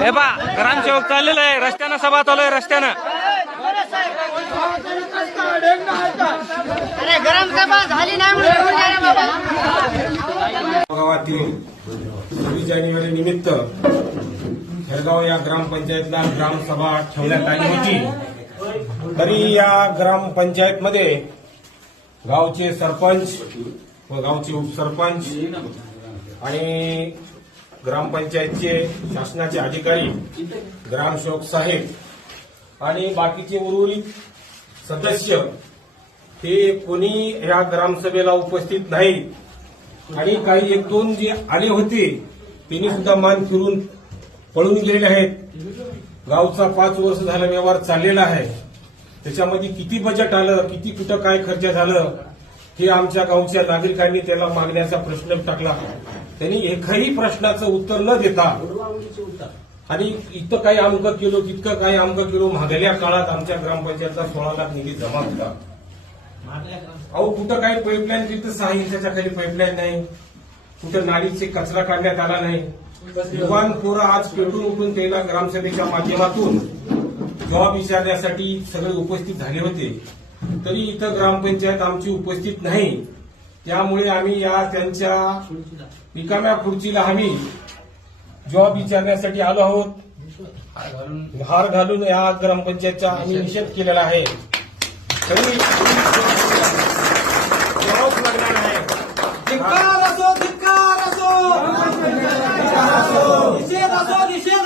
हे बा ग्रामसेवक चाललेला आहे रस्त्यानं, सभा चालू आहे रस्त्यानं. अरे ग्रामसभा झाली नाही म्हणून बाबा. गावातील 26 जानेवारी निमित्त हेरगाव या ग्रामपंचायतला ग्रामसभा ठेवण्यात आली होती. तरी या ग्रामपंचायतमध्ये गावचे सरपंच व गावचे उपसरपंच आणि ग्रामपंचायतचे शासनाचे अधिकारी, ग्रामसेवक साहेब आणि बाकीचे उर्वरित सदस्य हे कोणी या ग्रामसभेला उपस्थित नाही. आणि काही एक दोन जे आले होते त्यांनी सुद्धा मान फिरून पळून गेलेले आहेत. गावचा 5 वर्ष झाला व्यवहार चाललेला आहे. त्याच्यामध्ये किती बजेट आलं, किती कुठं काय खर्च झालं हे आमच्या गावच्या नागरिकांनी त्याला मागण्याचा प्रश्न टाकला. त्यांनी एकही प्रश्नाचं उत्तर न देता आणि इतकं काही अमकं केलो, तितकं काही अमकं केलो. मागल्या काळात आमच्या ग्रामपंचायतला 16 लाख निधी जमा होता. अहो कुठं काही पाईपलाईन, तिथं 6 इंचाच्या खाली पाईपलाईन नाही, कुठं नालीचे कचरा काढण्यात आला नाही. युवान पोरं आज पेटून उठून त्याला ग्रामसभेच्या माध्यमातून जबाब विचारण्यासाठी सगळे उपस्थित झाले होते. तरी इथं ग्रामपंचायत आमची उपस्थित नाही. त्यामुळे आम्ही या त्यांच्या रिकाम्या खुर्चीला आम्ही जबाब विचारण्यासाठी आलो आहोत. हार घालून या ग्रामपंचायतचा आम्ही निषेध केलेला आहे. तरी जबाब लागणार आहे. धिक्कार असो, धिक्कार असो, निषेध असो, निषेध